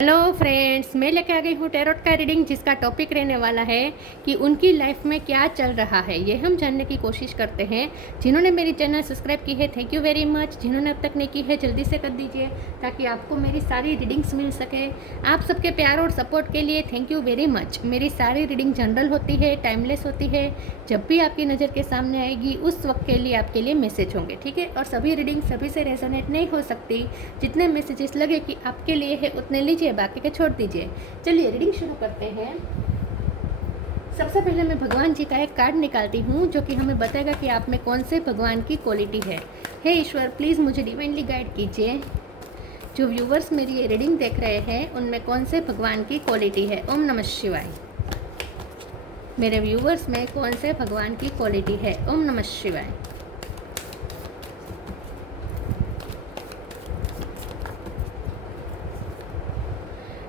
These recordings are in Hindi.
हेलो फ्रेंड्स, मैं लेके आ गई हूँ टैरोट का रीडिंग, जिसका टॉपिक रहने वाला है कि उनकी लाइफ में क्या चल रहा है। ये हम जानने की कोशिश करते हैं। जिन्होंने मेरी चैनल सब्सक्राइब की है, थैंक यू वेरी मच। जिन्होंने अब तक नहीं की है, जल्दी से कर दीजिए ताकि आपको मेरी सारी रीडिंग्स मिल सके। आप सबके प्यार और सपोर्ट के लिए थैंक यू वेरी मच। मेरी सारी रीडिंग जनरल होती है, टाइमलेस होती है। जब भी आपकी नज़र के सामने आएगी उस वक्त के लिए आपके लिए मैसेज होंगे, ठीक है। और सभी रीडिंग सभी से रेजोनेट नहीं हो सकती। जितने मैसेजेस लगे कि आपके लिए है उतने लीजिए, बाकी के छोड़ दीजिए। चलिए रीडिंग शुरू करते हैं। सबसे पहले मैं भगवान जी का एक कार्ड निकालती हूँ जो कि हमें बताएगा कि आप में कौन से भगवान की क्वालिटी है। हे ईश्वर, प्लीज़ मुझे डिवाइनली गाइड कीजिए। जो व्यूवर्स मेरी ये रीडिंग देख रहे हैं उनमें कौन से भगवान की क्वालिटी है। ओम नमः शिवाय। मेरे व्यूवर्स में कौन से भगवान की क्वालिटी है। ओम नमः शिवाय।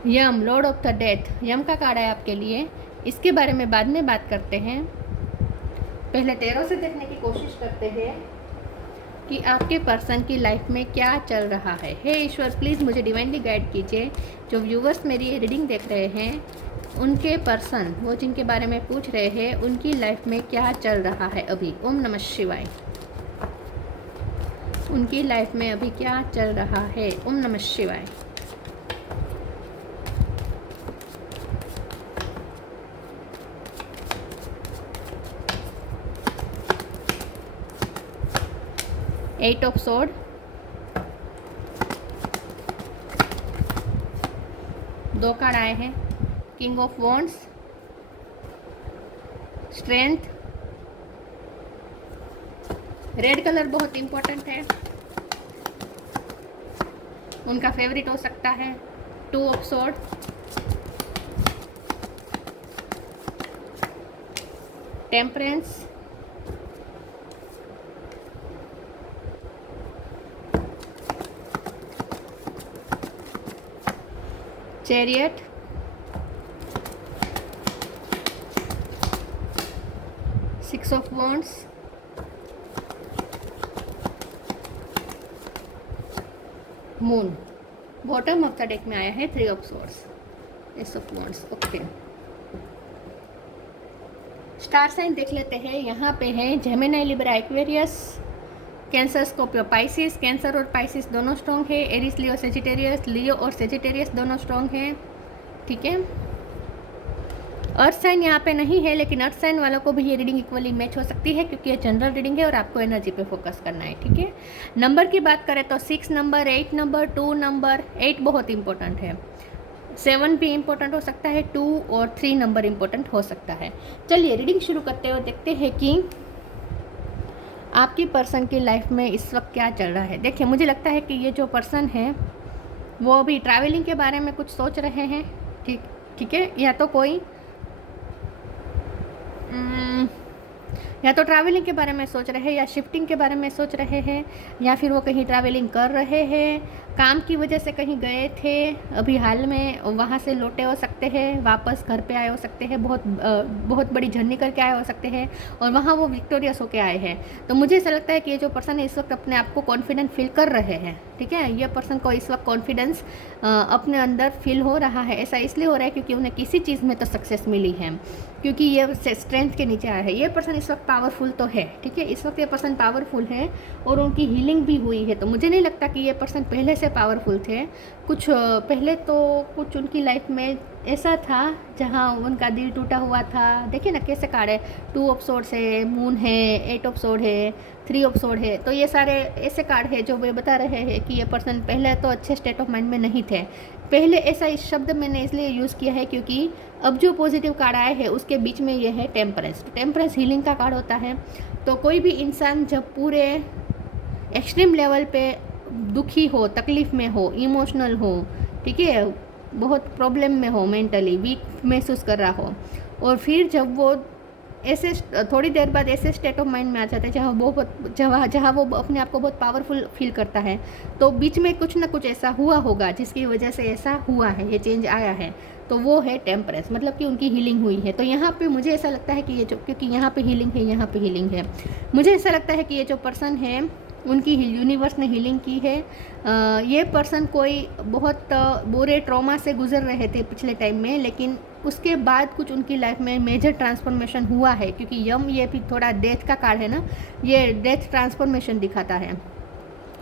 यम, लॉर्ड ऑफ द डेथ, यम का कार्ड है आपके लिए। इसके बारे में बाद में बात करते हैं। पहले टैरो से देखने की कोशिश करते हैं कि आपके पर्सन की लाइफ में क्या चल रहा है। हे ईश्वर, प्लीज़ मुझे डिवाइनली गाइड कीजिए। जो व्यूवर्स मेरी ये रीडिंग देख रहे हैं उनके पर्सन, वो जिनके बारे में पूछ रहे हैं, उनकी लाइफ में क्या चल रहा है अभी। ओम नमः शिवाय। उनकी लाइफ में अभी क्या चल रहा है। ओम नमः शिवाय। एट ऑफ सोर्ड, दो कार्ड आए हैं। King of wands, strength. Red colour बहुत इंपॉर्टेंट है, उनका फेवरेट हो सकता है। Two of sword, temperance, chariot, six of wands, moon. Bottom of the deck में आया है three of swords, ace of wands. Okay, star sign देख लेते हैं। यहाँ पे है Gemini, Libra, Aquarius, Cancer, Scorpio, Pisces. Cancer और पाइसिस दोनों स्ट्रॉन्ग है। एरिस, लियो, सेजिटेरियस, लियो और सेजिटेरियस दोनों स्ट्रॉन्ग है, ठीक है। अर्थ साइन यहाँ पे नहीं है, लेकिन अर्थ साइन वालों को भी ये रीडिंग इक्वली मैच हो सकती है क्योंकि ये जनरल रीडिंग है और आपको एनर्जी पे फोकस करना है, ठीक है। नंबर की बात करें तो 6 नंबर, 8 नंबर, 2 नंबर। 8 बहुत इंपॉर्टेंट है, 7 भी इम्पोर्टेंट हो सकता है, 2 और 3 नंबर इम्पोर्टेंट हो सकता है। चलिए रीडिंग शुरू करते हुए देखते हैं कि आपकी पर्सन की लाइफ में इस वक्त क्या चल रहा है। देखिए, मुझे लगता है कि ये जो पर्सन है वो अभी ट्रैवलिंग के बारे में कुछ सोच रहे हैं, ठीक है। या तो ट्रैवलिंग के बारे में सोच रहे हैं, या शिफ्टिंग के बारे में सोच रहे हैं, या फिर वो कहीं ट्रैवलिंग कर रहे हैं, काम की वजह से कहीं गए थे अभी हाल में, वहाँ से लौटे हो सकते हैं, वापस घर पे आए हो सकते हैं, बहुत बड़ी जर्नी करके आए हो सकते हैं और वहाँ वो विक्टोरियस होके आए हैं। तो मुझे ऐसा लगता है कि ये जो पर्सन है इस वक्त अपने आप को कॉन्फिडेंट फील कर रहे हैं, ठीक है। ये पर्सन को इस वक्त कॉन्फिडेंस अपने अंदर फील हो रहा है। ऐसा इसलिए हो रहा है क्योंकि उन्हें किसी चीज़ में तो सक्सेस मिली है, क्योंकि ये स्ट्रेंथ के नीचे आया है। ये पर्सन इस वक्त पावरफुल तो है, ठीक है। इस वक्त ये पर्सन पावरफुल है और उनकी हीलिंग भी हुई है। तो मुझे नहीं लगता कि ये पर्सन पहले से पावरफुल थे। कुछ पहले तो कुछ उनकी लाइफ में ऐसा था जहाँ उनका दिल टूटा हुआ था। देखिए ना कैसे कार्ड है, 2 ऑफ सोर्ड्स है, मून है, 8 ऑफ सोर्ड है, 3 ऑफ सोर्ड है। तो ये सारे ऐसे कार्ड है जो वे बता रहे हैं कि ये पर्सन पहले तो अच्छे स्टेट ऑफ माइंड में नहीं थे। पहले ऐसा इस शब्द मैंने इसलिए यूज़ किया है क्योंकि अब जो पॉजिटिव कार्ड आए हैं उसके बीच में ये है टेम्परेंस। टेम्परेंस हीलिंग का कार्ड होता है। तो कोई भी इंसान जब पूरे एक्सट्रीम लेवल पे दुखी हो, तकलीफ़ में हो, इमोशनल हो, ठीक है, बहुत प्रॉब्लम में हो, मेंटली वीक महसूस कर रहा हो, और फिर जब वो ऐसे थोड़ी देर बाद ऐसे स्टेट ऑफ माइंड में आ जाता है जहाँ वो अपने आप को बहुत पावरफुल फील करता है, तो बीच में कुछ ना कुछ ऐसा हुआ होगा जिसकी वजह से ऐसा हुआ है, ये चेंज आया है। तो वो है टेम्परेंस, मतलब कि उनकी हीलिंग हुई है। तो यहाँ पे मुझे ऐसा लगता है कि ये जो, क्योंकि यहाँ पे हीलिंग है, यहाँ पे हीलिंग है, मुझे ऐसा लगता है कि ये जो पर्सन है उनकी यूनिवर्स ने हीलिंग की है। ये पर्सन कोई बहुत बुरे ट्रॉमा से गुजर रहे थे पिछले टाइम में, लेकिन उसके बाद कुछ उनकी लाइफ में मेजर ट्रांसफॉर्मेशन हुआ है, क्योंकि यम ये भी थोड़ा डेथ का कार्ड है ना, ये डेथ ट्रांसफॉर्मेशन दिखाता है।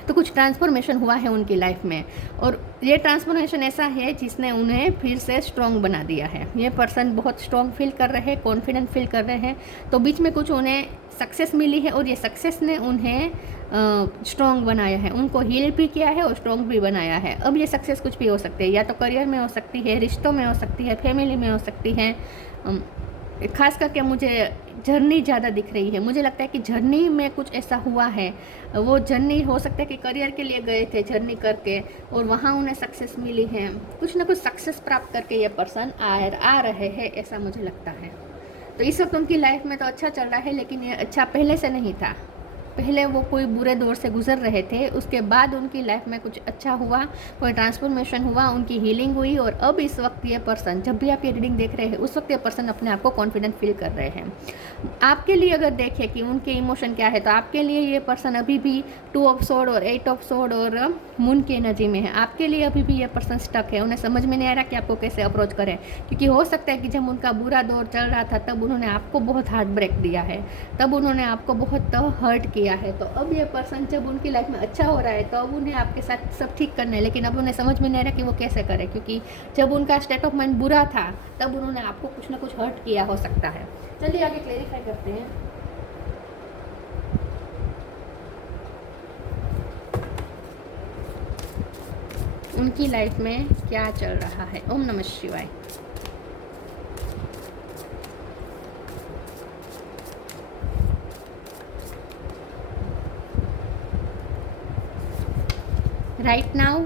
तो कुछ ट्रांसफॉर्मेशन हुआ है उनकी लाइफ में, और ये ट्रांसफॉर्मेशन ऐसा है जिसने उन्हें फिर से स्ट्रॉन्ग बना दिया है। ये पर्सन बहुत स्ट्रॉन्ग फील कर रहे हैं, कॉन्फिडेंट फील कर रहे हैं। तो बीच में कुछ उन्हें सक्सेस मिली है, और ये सक्सेस ने उन्हें स्ट्रॉन्ग बनाया है, उनको हील भी किया है और स्ट्रॉन्ग भी बनाया है। अब ये सक्सेस कुछ भी हो सकती है, या तो करियर में हो सकती है, रिश्तों में हो सकती है, फैमिली में हो सकती है। खास करके मुझे जर्नी ज़्यादा दिख रही है। मुझे लगता है कि जर्नी में कुछ ऐसा हुआ है। वो जर्नी हो सकता है कि करियर के लिए गए थे जर्नी करके, और वहाँ उन्हें सक्सेस मिली है। कुछ ना कुछ सक्सेस प्राप्त करके ये पर्सन आ रहे हैं, ऐसा मुझे लगता है। तो इस वक्त उनकी लाइफ में तो अच्छा चल रहा है, लेकिन ये अच्छा पहले से नहीं था। पहले वो कोई बुरे दौर से गुजर रहे थे, उसके बाद उनकी लाइफ में कुछ अच्छा हुआ, कोई ट्रांसफॉर्मेशन हुआ, उनकी हीलिंग हुई, और अब इस वक्त ये पर्सन, जब भी आप ये रीडिंग देख रहे हैं, उस वक्त ये पर्सन अपने आप को कॉन्फिडेंट फील कर रहे हैं। आपके लिए अगर देखें कि उनके इमोशन क्या है, तो आपके लिए ये पर्सन अभी भी 2 ऑफ सोर्ड और 8 ऑफ सोर्ड और मून की एनर्जी में है। आपके लिए अभी भी ये पर्सन स्टक है, उन्हें समझ में नहीं आ रहा कि आपको कैसे अप्रोच करें, क्योंकि हो सकता है कि जब उनका बुरा दौर चल रहा था तब उन्होंने आपको बहुत हार्ट ब्रेक दिया है, तब उन्होंने आपको बहुत हर्ट किया है। तो अब ये पर्सन जब उनकी लाइफ में अच्छा हो रहा है, तो अब उन्हें आपके साथ सब ठीक करना है, लेकिन अब उन्हें समझ में नहीं आ रहा कि वो कैसे करें, क्योंकि जब उनका स्टेट ऑफ माइंड बुरा था तब उन्होंने आपको कुछ ना कुछ हर्ट किया हो सकता है। चलिए आगे क्लेरिफाई करते हैं। उनकी लाइफ में क्या चल रहा है। ओम नमः शिवाय। Right now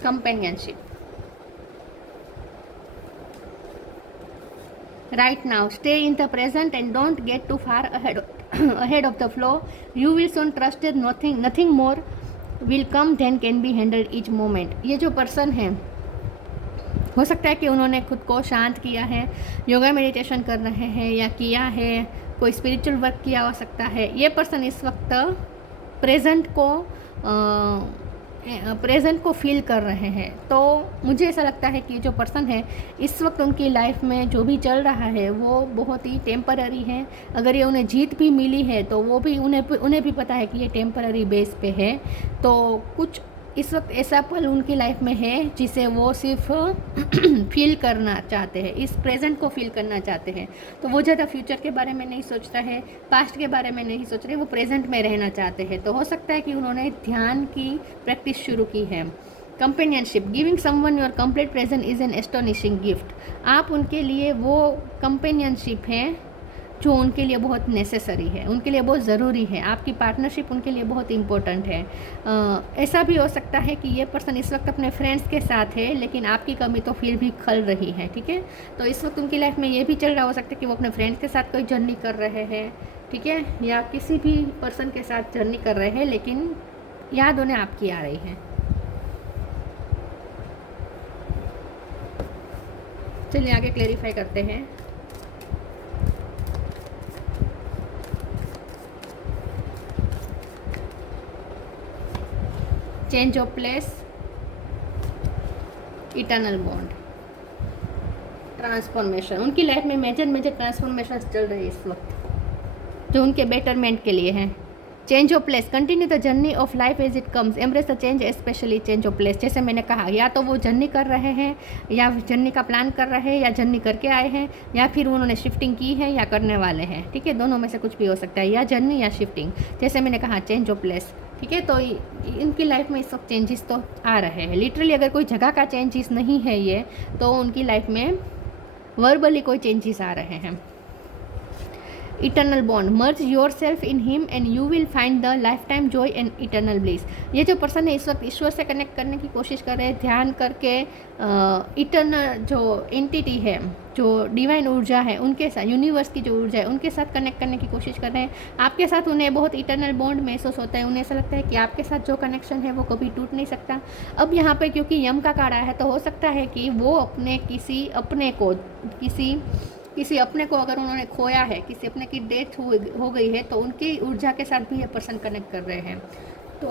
companionship. Right now stay in the present and don't get too far ahead of the flow. You will soon trust that nothing more will come than can be handled each moment. ये जो पर्सन है, हो सकता है कि उन्होंने खुद को शांत किया है, योगा मेडिटेशन कर रहे हैं, या किया है कोई स्पिरिचुअल वर्क किया हो सकता है। ये पर्सन इस वक्त प्रेजेंट को फील कर रहे हैं। तो मुझे ऐसा लगता है कि जो पर्सन है, इस वक्त उनकी लाइफ में जो भी चल रहा है वो बहुत ही टेम्पररी है। अगर ये उन्हें जीत भी मिली है तो वो भी उन्हें भी पता है कि ये टेम्पररी बेस पे है। तो कुछ इस वक्त ऐसा पल उनकी लाइफ में है जिसे वो सिर्फ फील करना चाहते हैं, इस प्रेजेंट को फील करना चाहते हैं। तो वो ज़्यादा फ्यूचर के बारे में नहीं सोचता है, पास्ट के बारे में नहीं सोच रहे, वो प्रेजेंट में रहना चाहते हैं। तो हो सकता है कि उन्होंने ध्यान की प्रैक्टिस शुरू की है। Companionship, giving someone your complete present is an astonishing gift. आप उनके लिए वो कंपेनियनशिप है जो उनके लिए बहुत नेसेसरी है, उनके लिए बहुत ज़रूरी है। आपकी पार्टनरशिप उनके लिए बहुत इम्पोर्टेंट है। ऐसा भी हो सकता है कि ये पर्सन इस वक्त अपने फ्रेंड्स के साथ है, लेकिन आपकी कमी तो फिर भी खल रही है। ठीक है, तो इस वक्त उनकी लाइफ में ये भी चल रहा हो सकता है कि वो अपने फ्रेंड्स के साथ कोई जर्नी कर रहे हैं, ठीक है, या किसी भी पर्सन के साथ जर्नी कर रहे हैं, लेकिन याद उन्हें आपकी आ रही है। चलिए आगे क्लेरिफाई करते हैं। Change of place, eternal bond, transformation. उनकी लाइफ में मेजर ट्रांसफॉर्मेशन चल रही है इस वक्त, जो उनके बेटरमेंट के लिए हैं। Change of place, continue the journey of life as it comes, embrace the change specially change of place. जैसे मैंने कहा, या तो वो जर्नी कर रहे हैं, या जर्नी का प्लान कर रहे हैं, या जर्नी करके आए हैं, या फिर उन्होंने शिफ्टिंग की है या करने वाले हैं। ठीक है, दोनों में से कुछ भी हो सकता है, या जर्नी या शिफ्टिंग। जैसे मैंने कहा चेंज ऑफ प्लेस, ठीक है। तो इनकी लाइफ में इस वक्त चेंजेस तो आ रहे हैं। लिटरली अगर कोई जगह का चेंजेस नहीं है ये, तो उनकी लाइफ में वर्बली कोई चेंजेस आ रहे हैं। Eternal bond, merge your self in him and you will find the life time Joy and eternal bliss. ये जो पर्सन है इस वक्त ईश्वर से कनेक्ट करने की कोशिश कर रहे हैं, ध्यान करके इटर्नल जो एंटिटी है, जो डिवाइन ऊर्जा है उनके साथ, यूनिवर्स की जो ऊर्जा है उनके साथ कनेक्ट करने की कोशिश कर रहे हैं। आपके साथ उन्हें बहुत इटर्नल बॉन्ड महसूस होता है, उन्हें ऐसा लगता है कि आपके साथ जो कनेक्शन है वो कभी टूट नहीं सकता। अब यहाँ पे क्योंकि यम का कार्ड आया है, तो हो सकता है कि वो किसी किसी अपने को अगर उन्होंने खोया है, किसी अपने की डेथ हो गई है, तो उनकी ऊर्जा के साथ भी ये पर्सन कनेक्ट कर रहे हैं। तो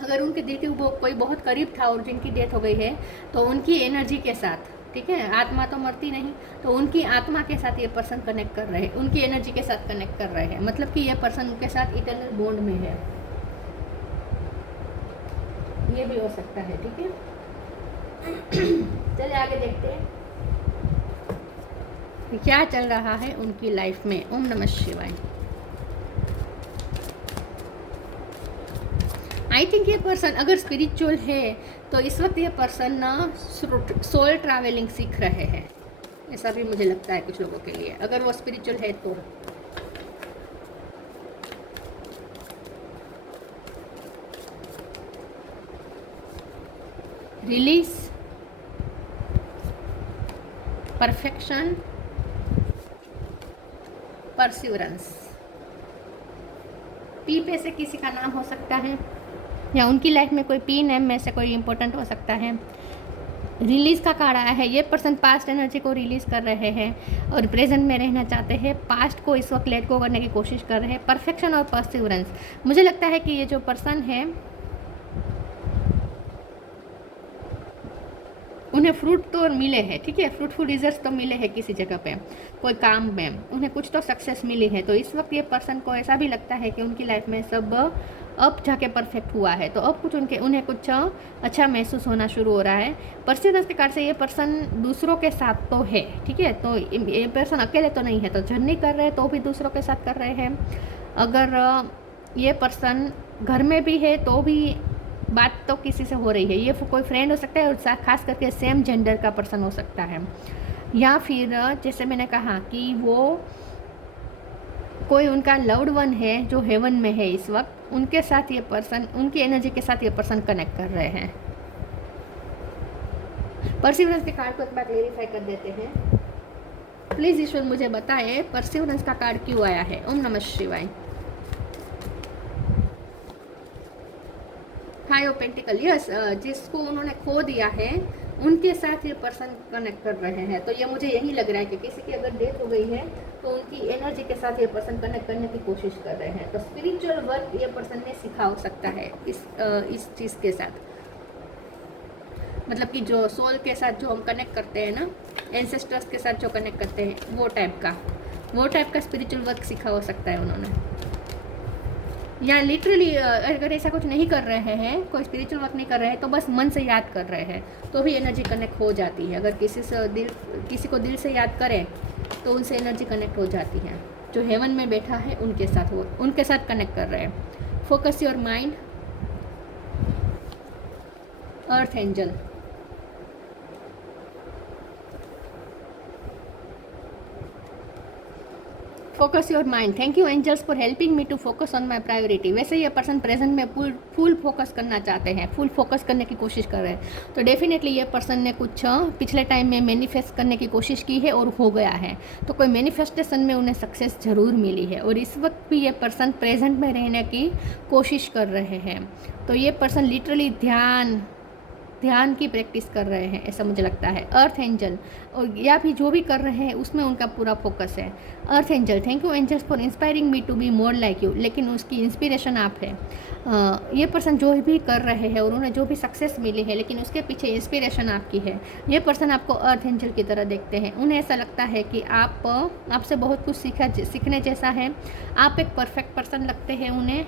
अगर उनके दिल के कोई बहुत करीब था और जिनकी डेथ हो गई है, तो उनकी एनर्जी के साथ, ठीक है, आत्मा तो मरती नहीं, तो उनकी आत्मा के साथ ये पर्सन कनेक्ट कर रहे हैं, उनकी एनर्जी के साथ कनेक्ट कर रहे हैं, मतलब कि ये पर्सन उनके साथ इटर्नल बॉन्ड में है। ये भी हो सकता है, ठीक है। चलिए आगे देखते हैं क्या चल रहा है उनकी लाइफ में। ओम नमः शिवाय। आई थिंक ये पर्सन अगर स्पिरिचुअल है तो इस वक्त ये पर्सन ना सोल ट्रैवलिंग सीख रहे हैं, ऐसा भी मुझे लगता है कुछ लोगों के लिए, अगर वो स्पिरिचुअल है तो। Release, perfection, perseverance. पी पे से किसी का नाम हो सकता है, या उनकी लाइफ में कोई पी नेम में से कोई इम्पोर्टेंट हो सकता है। रिलीज़ का कार्ड आया है, ये पर्सन पास्ट एनर्जी को रिलीज़ कर रहे हैं और प्रेजेंट में रहना चाहते हैं, पास्ट को इस वक्त लेट गो करने की कोशिश कर रहे हैं। परफेक्शन और परसिवरेंस, मुझे लगता है कि ये जो पर्सन है उन्हें फ्रूट तो मिले हैं, ठीक है, फ्रूटफुल रिजल्ट्स तो मिले हैं किसी जगह पे, कोई काम में उन्हें कुछ तो सक्सेस मिली है। तो इस वक्त ये पर्सन को ऐसा भी लगता है कि उनकी लाइफ में सब अब जाके परफेक्ट हुआ है, तो अब कुछ उन्हें कुछ अच्छा महसूस होना शुरू हो रहा है। परसिवरेंस के कार्ड से ये पर्सन दूसरों के साथ तो है, ठीक है, तो ये पर्सन अकेले तो नहीं है, तो जर्नी कर रहे हैं तो भी दूसरों के साथ कर रहे हैं। अगर ये पर्सन घर में भी है तो भी बात तो किसी से हो रही है, ये कोई फ्रेंड हो सकता है और खास करके सेम जेंडर का पर्सन हो सकता है, या फिर जैसे मैंने कहा कि वो कोई उनका लव्ड वन है जो हेवन में है इस वक्त, उनके साथ ये पर्सन, उनकी एनर्जी के साथ ये पर्सन कनेक्ट कर रहे हैं। परसिवरेंस के कार्ड को एक बार क्लेरिफाई कर देते हैं। प्लीज़ ईश्वर मुझे बताएं परसिवरेंस का कार्ड क्यों आया है। ओम नमः शिवाय। फाइव ऑफ पेंटिकल, यस, जिसको उन्होंने खो दिया है उनके साथ ये पर्सन कनेक्ट कर रहे हैं। तो ये मुझे यही लग रहा है कि किसी की अगर डेथ हो गई है तो उनकी एनर्जी के साथ ये पर्सन कनेक्ट करने की कोशिश कर रहे हैं। तो स्पिरिचुअल वर्क ये पर्सन ने सीखा हो सकता है इस चीज़ के साथ, मतलब कि जो सोल के साथ जो हम कनेक्ट करते हैं ना, एंसेस्टर्स के साथ जो कनेक्ट करते हैं, वो टाइप का स्पिरिचुअल वर्क सीखा हो सकता है उन्होंने। या लिटरली अगर ऐसा कुछ नहीं कर रहे हैं, कोई स्पिरिचुअल वर्क नहीं कर रहे हैं, तो बस मन से याद कर रहे हैं तो भी एनर्जी कनेक्ट हो जाती है। अगर किसी को दिल से याद करें तो उनसे एनर्जी कनेक्ट हो जाती है। जो हेवन में बैठा है उनके साथ कनेक्ट कर रहे हैं। Focus your mind, earth angel. Focus your mind, thank you angels for helping me to focus on my priority. वैसे ये पर्सन प्रेजेंट में फुल फोकस करना चाहते हैं, फुल फोकस करने की कोशिश कर रहे हैं, तो डेफिनेटली ये पर्सन ने कुछ पिछले टाइम में मैनिफेस्ट करने की कोशिश की है और हो गया है, तो कोई मैनिफेस्टेशन में उन्हें सक्सेस ज़रूर मिली है और इस वक्त भी ये पर्सन प्रेजेंट में रहने की कोशिश कर रहे हैं। तो ये पर्सन लिटरली ध्यान की प्रैक्टिस कर रहे हैं, ऐसा मुझे लगता है। अर्थ एंजल, और या भी जो भी कर रहे हैं उसमें उनका पूरा फोकस है। Earth angel, thank you angels for inspiring me to be more like you. लेकिन उसकी इंस्पिरेशन आप है। ये पर्सन जो भी कर रहे हैं और उन्हें जो भी सक्सेस मिली है, लेकिन उसके पीछे इंस्पिरेशन आपकी है। ये पर्सन आपको अर्थ एंजल की तरह देखते हैं, उन्हें ऐसा लगता है कि आपसे बहुत कुछ सीखने जैसा है, आप एक परफेक्ट पर्सन लगते हैं उन्हें,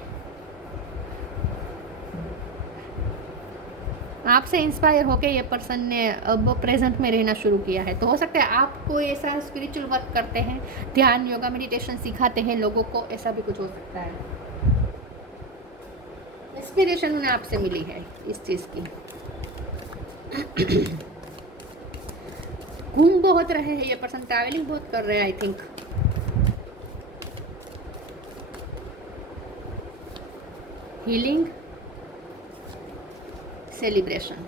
आपसे इंस्पायर होकर ये पर्सन ने अब प्रेजेंट में रहना शुरू किया है। तो हो सकता है आप कोई ऐसा स्पिरिचुअल वर्क करते हैं, ध्यान, योगा, मेडिटेशन सिखाते हैं लोगों को, ऐसा भी कुछ हो सकता है। इंस्पिरेशन उन्हें आपसे मिली है इस चीज़ की। घूम बहुत रहे हैं ये पर्सन, ट्रैवलिंग बहुत कर रहे हैं I think. Healing, celebration,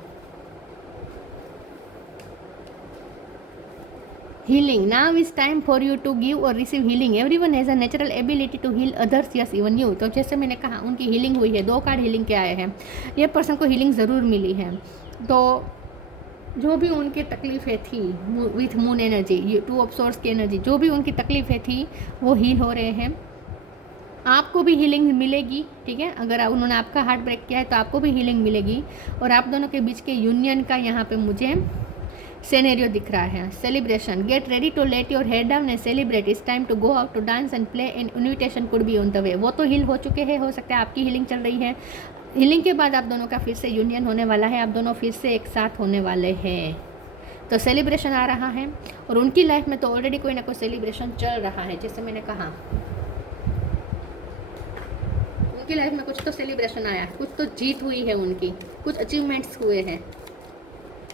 healing. Now is time for you to give or receive healing. Everyone has a natural ability to heal others, yes even you. तो जैसे मैंने कहा उनकी हीलिंग हुई है, 2 कार्ड हीलिंग के आए हैं, ये पर्सन को हीलिंग ज़रूर मिली है। तो जो भी उनकी तकलीफ़ें थी विथ मून एनर्जी, ये 2 ऑफ सोर्स की एनर्जी, जो भी उनकी तकलीफ़ें थी वो हील हो रहे हैं। आपको भी हीलिंग मिलेगी, ठीक है। अगर उन्होंने आपका हार्ट ब्रेक किया है तो आपको भी हीलिंग मिलेगी। और आप दोनों के बीच के यूनियन का यहाँ पे मुझे सिनेरियो दिख रहा है। Celebration, get ready to let your head down and celebrate, it's time to go out to dance and play and invitation could be on the way. वो तो हील हो चुके हैं, हो सकता है आपकी हीलिंग चल रही है। हीलिंग के बाद आप दोनों का फिर से यूनियन होने वाला है, आप दोनों फिर से एक साथ होने वाले हैं। तो सेलिब्रेशन आ रहा है और उनकी लाइफ में तो ऑलरेडी कोई ना कोई सेलिब्रेशन चल रहा है। जैसे मैंने कहा, उनकी लाइफ में कुछ तो सेलिब्रेशन आया, कुछ तो जीत हुई है उनकी, कुछ अचीवमेंट्स हुए हैं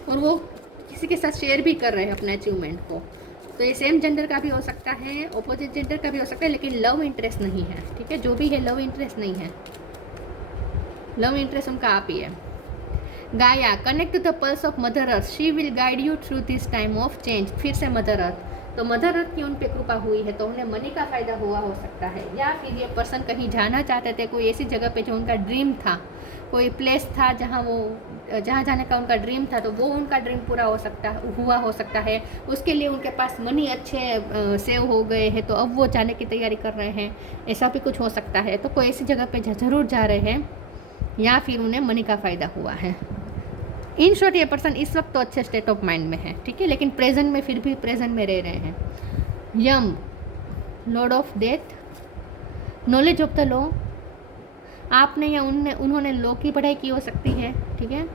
और वो किसी के साथ शेयर भी कर रहे हैं अपने अचीवमेंट को। तो ये सेम जेंडर का भी हो सकता है, ऑपोजिट जेंडर का भी हो सकता है, लेकिन लव इंटरेस्ट नहीं है, ठीक है। जो भी है लव इंटरेस्ट नहीं है, लव इंटरेस्ट उनका आप ही है। Gaia, connect to the pulse of mother earth, she will guide you through this time of change. फिर से मदर अर्थ, तो मदर अर्थ की उन पे कृपा हुई है तो उन्हें मनी का फ़ायदा हुआ हो सकता है। या फिर ये पर्सन कहीं जाना चाहते थे, कोई ऐसी जगह पे जो उनका ड्रीम था, कोई प्लेस था जहाँ जाने का उनका ड्रीम था, तो वो उनका ड्रीम पूरा हो सकता है। उसके लिए उनके पास मनी अच्छे सेव हो गए हैं तो अब वो जाने की तैयारी कर रहे हैं, ऐसा भी कुछ हो सकता है। तो कोई ऐसी जगह पे ज़रूर जा रहे हैं या फिर उन्हें मनी का फ़ायदा हुआ है। इन शॉर्ट ये पर्सन इस वक्त तो अच्छे स्टेट ऑफ माइंड में है, ठीक है, लेकिन प्रेजेंट में फिर भी प्रेजेंट में रह रहे हैं। Yama, lord of death, knowledge of the law, आपने या उन्होंने लॉ की पढ़ाई की हो सकती है, ठीक है।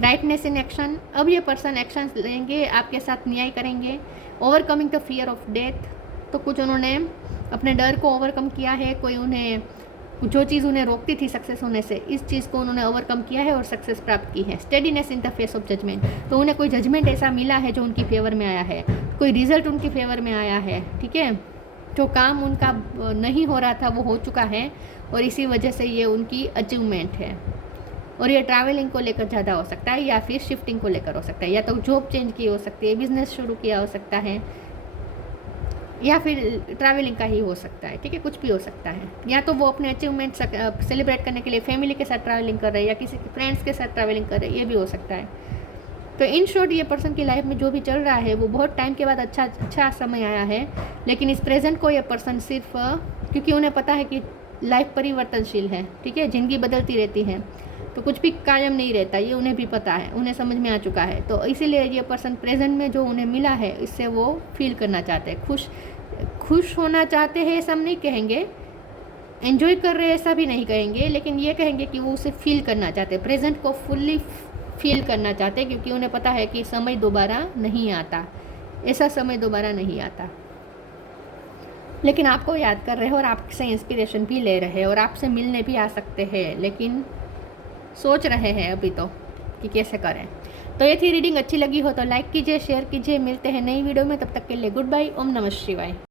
राइटनेस इन एक्शन, अब ये पर्सन एक्शन लेंगे, आपके साथ न्याय करेंगे। Overcoming the fear of death, तो कुछ उन्होंने अपने डर को ओवरकम किया है, कोई उन्हें जो चीज़ उन्हें रोकती थी सक्सेस होने से, इस चीज़ को उन्होंने ओवरकम किया है और सक्सेस प्राप्त की है। Steadiness in the face of judgement, तो उन्हें कोई जजमेंट ऐसा मिला है जो उनकी फेवर में आया है, कोई रिजल्ट उनकी फेवर में आया है, ठीक है। जो काम उनका नहीं हो रहा था वो हो चुका है और इसी वजह से ये उनकी अचीवमेंट है। और ये ट्रैवलिंग को लेकर ज़्यादा हो सकता है या फिर शिफ्टिंग को लेकर हो सकता है, या तो जॉब चेंज की हो सकती है, बिजनेस शुरू किया हो सकता है, या फिर ट्रैवलिंग का ही हो सकता है, ठीक है, कुछ भी हो सकता है। या तो वो अपने अचीवमेंट सेलिब्रेट करने के लिए फैमिली के साथ ट्रैवलिंग कर रहे हैं या किसी के फ्रेंड्स के साथ ट्रैवलिंग कर रहे हैं, ये भी हो सकता है। तो इन शॉर्ट ये पर्सन की लाइफ में जो भी चल रहा है वो बहुत टाइम के बाद अच्छा समय आया है, लेकिन इस प्रेजेंट को ये पर्सन सिर्फ क्योंकि उन्हें पता है कि लाइफ परिवर्तनशील है, ठीक है, ज़िंदगी बदलती रहती है, तो कुछ भी कायम नहीं रहता, ये उन्हें भी पता है, उन्हें समझ में आ चुका है। तो इसीलिए ये पर्सन प्रेजेंट में जो उन्हें मिला है इससे वो फील करना चाहते हैं, खुश होना चाहते हैं, ऐसा हम नहीं कहेंगे, एंजॉय कर रहे हैं ऐसा भी नहीं कहेंगे, लेकिन ये कहेंगे कि वो उसे फील करना चाहते हैं, प्रेजेंट को फुल्ली फील करना चाहते हैं, क्योंकि उन्हें पता है कि समय दोबारा नहीं आता, ऐसा समय दोबारा नहीं आता। लेकिन आपको याद कर रहे हैं और आपसे इंस्पिरेशन भी ले रहे हैं और आपसे मिलने भी आ सकते हैं, लेकिन सोच रहे हैं अभी तो कि कैसे करें। तो ये थी रीडिंग, अच्छी लगी हो तो लाइक कीजिए, शेयर कीजिए। मिलते हैं नई वीडियो में, तब तक के लिए गुड बाय, ओम नमः शिवाय।